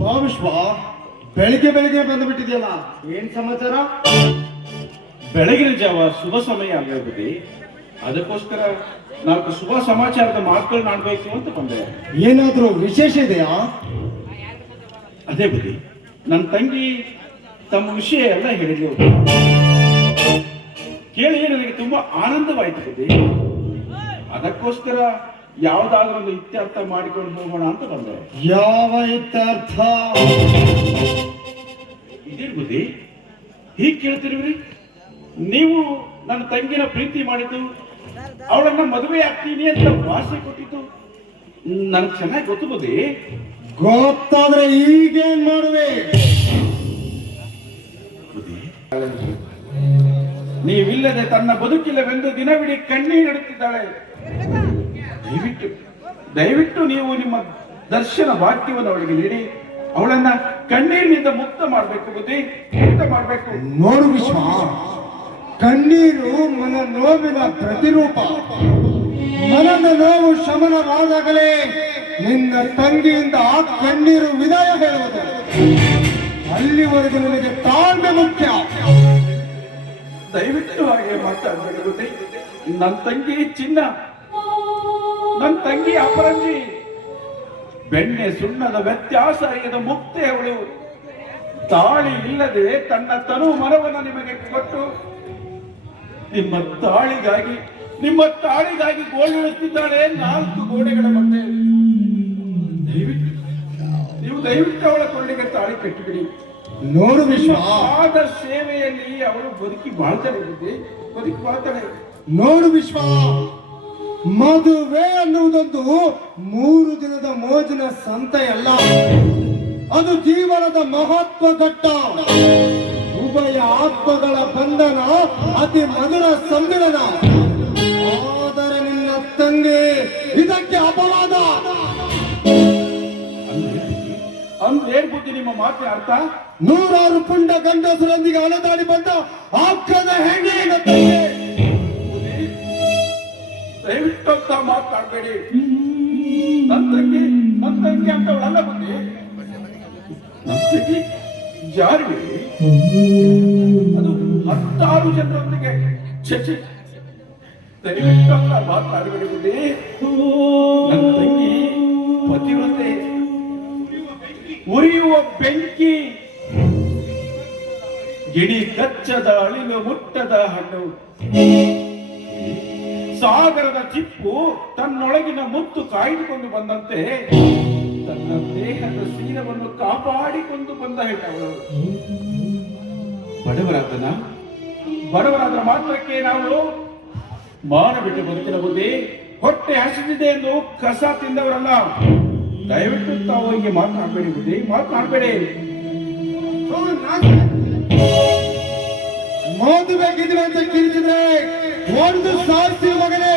ಬಾ ವಿಶ್ವ ಬೆಳಿಗ್ಗೆ ಬೆಳಿಗ್ಗೆ ಬಂದು ಬಿಟ್ಟಿದೆಯಲ್ಲ ಏನ್ ಸಮಾಚಾರ? ಬೆಳಗಿನ ಜಾವ ಶುಭ ಸಮಯ ಬುದ್ಧಿ ಅದಕ್ಕೋಸ್ಕರ ನಾಲ್ಕು ಶುಭ ಸಮಾಚಾರದ ಮಾತುಗಳನ್ನ ಆಡ್ಬೇಕು ಅಂತ ಬಂದೆ. ಏನಾದರೂ ವಿಶೇಷ ಇದೆಯಾ? ಅದೇ ಬುದ್ಧಿ. ನನ್ನ ತಂಗಿ ತಮ್ಮ ವಿಷಯ ಎಲ್ಲ ಹೇಳಿದ್ರು ಕೇಳಿ ನನಗೆ ತುಂಬಾ ಆನಂದವಾಯಿತು ಬುದ್ಧಿ ಅದಕ್ಕೋಸ್ಕರ ಯಾವುದಾದ್ರೂ ಒಂದು ಇತ್ಯರ್ಥ ಮಾಡಿಕೊಂಡು ಹೋಗೋಣ ಅಂತ ಬಂದೆ. ಯಾವ ಇತ್ಯರ್ಥ? ಇದೇನು ಬುದ್ಧಿ ಹೀಗೆ ಕೇಳ್ತಿರ್ವಿ ನೀವು ನನ್ನ ತಂಗಿನ ಪ್ರೀತಿ ಮಾಡಿದ್ದು ಅವಳನ್ನ ಮದುವೆ ಆಗ್ತೀನಿ ಅಂತ ಭಾಷೆ ಕೊಟ್ಟಿದ್ದು ನನಗೆ ಚೆನ್ನಾಗಿ ಗೊತ್ತು ಬುದ್ಧಿ ಗೊತ್ತಾದ್ರೆ ಈಗೇನ್ ಮಾಡುವೆ? ಬುದ್ಧಿ ನೀವಿಲ್ಲದೆ ತನ್ನ ಬದುಕಿಲ್ಲವೆಂದು ದಿನವಿಡೀ ಕಣ್ಣೀರಿಡುತ್ತಿದ್ದಾಳೆ ದಯವಿಟ್ಟು ದಯವಿಟ್ಟು ನೀವು ನಿಮ್ಮ ದರ್ಶನ ವಾಕ್ಯವನ್ನು ಅವಳಿಗೆ ನೀಡಿ. ಅವಳನ್ನ ಕಣ್ಣೀರಿನಿಂದ ಮುಕ್ತ ಮಾಡಬೇಕು ಬುದ್ಧಿ, ಮುಕ್ತ ಮಾಡಬೇಕು. ನೋಡು ವಿಶ್ವ ಕಣ್ಣೀರು ಮನ ನೋವಿನ ಪ್ರತಿರೂಪ. ಮನದ ನೋವು ಶಮನವಾದಾಗಲೇ ನಿನ್ನ ತಂಗಿಯಿಂದ ಆ ಕಣ್ಣೀರು ವಿದಾಯ ಹೇಳುವುದು. ಅಲ್ಲಿವರೆಗೂ ನನಗೆ ತಾಳ್ಮೆ ಮುಖ್ಯ. ದಯವಿಟ್ಟು ಹಾಗೆ ಮಾತಾಡಬೇಡಿ ಬುದ್ಧಿ ನನ್ನ ತಂಗಿ ಚಿನ್ನ ನನ್ನ ತಂಗಿ ಅಪರಂಜಿ. ಬೆಣ್ಣೆ ಸುಣ್ಣದ ವ್ಯತ್ಯಾಸ ಇದು ಮುಕ್ತೆ ಅವಳು ತಾಳಿ ಇಲ್ಲದೆ ತನ್ನ ತನು ಮನವನ್ನು ನಿಮಗೆ ಕೊಟ್ಟು ನಿಮ್ಮ ತಾಳಿಗಾಗಿ ನಿಮ್ಮ ತಾಳಿಗಾಗಿ ಗೋಳಿಡುತ್ತಿದ್ದಾಳೆ ನಾಲ್ಕು ಗೋಡೆಗಳ ಮಧ್ಯೆ. ದಯವಿಟ್ಟು, ನೀವು ದಯವಿಟ್ಟು ಅವಳ ಕೊಳ್ಳಿಗೆ ತಾಳಿ ಕಟ್ಟಿಬಿಡಿ. ನೋಡು ವಿಶ್ವ. ಆದ ಸೇವೆಯಲ್ಲಿ ಅವಳು ಬದುಕಿ ಬಾಳ್ತಾಳೆ ಬದುಕಿ ಬಾಳ್ತಾಳೆ ನೋಡು ವಿಶ್ವ. ಮದುವೆ ಅನ್ನುವುದೊಂದು ಮೂರು ದಿನದ ಮೋಜಿನ ಸಂತೆಯಲ್ಲ ಅದು ಜೀವನದ ಮಹತ್ವ ಘಟ್ಟ ಉಭಯ ಆತ್ಮಗಳ ಬಂಧನ ಅತಿ ಮಧುರ ಸಮ್ಮಿಲನ ಆದರೆ ನಿನ್ನ ತಂದೆ ಇದಕ್ಕೆ ಅಪವಾದ. ಏನ್ ಬುದ್ಧಿ ನಿಮ್ಮ ಮಾತಿನ ಅರ್ಥ ನೂರಾರು ಪುಂಡ ಗಂಡಸರೊಂದಿಗೆ ಅಲೆದಾಡಿ ಬಂದ ಆಕ್ಕದ ಹೆಣ್ಣಿನ ತಂದೆ. ದಯವಿಟ್ಟು ಮಾತಾಡ್ಬೇಡಿ ನನ್ನ ತಂಗಿ ನನ್ನ ತಂಗಿ ಅಂತ ಅವಳಲ್ಲ ಬುದ್ಧಿ ಜಾರಿ ಅದು ಹತ್ತಾರು ಜನರೊಂದಿಗೆ. ದಯವಿಟ್ಟು ಮಾತಾಡಬೇಡಿ ಬುದ್ಧಿ ನನ್ನ ತಂಗಿ ಪತಿವ್ರತೆ ಉರಿಯುವ ಬೆಂಕಿ. ಗಿಡಿ ಕಚ್ಚದ ಅಳಿಲು ಮುಟ್ಟದ ಹಣ್ಣು. ಸಾಗರದ ಚಿಪ್ಪು ತನ್ನೊಳಗಿನ ಮುತ್ತು ಕಾಯ್ದುಕೊಂಡು ಬಂದಂತೆ ತನ್ನ ದೇಹದ ಶೀಲವನ್ನು ಕಾಪಾಡಿಕೊಂಡು ಬಂದ ಹೆಣ್ಣವಳು. ಬಡವರಾದನ? ಬಡವರಾದ ಮಾತ್ರಕ್ಕೆ ನಾವು ಮಾನ ಬಿಟ್ಟು ಬದುಕಿನ ಬುದ್ಧಿ ಹೊಟ್ಟೆ ಹಸಿದಿದೆ ಎಂದು ಕಸ ತಿಂದವರಲ್ಲ. ದಯವಿಟ್ಟು ತಾವು ಹೀಗೆ ಮಾತನಾಡಬೇಡಿ ಬುದ್ಧಿ ಮಾತನಾಡಬೇಡಿ ಮಾತು ಬೇಕಿದ್ರೆ ಅಂತ ಕಿರಿಚಿದ್ರೆ ಒಂದು ಸಾರಿಸಿ ಮಗನೇ.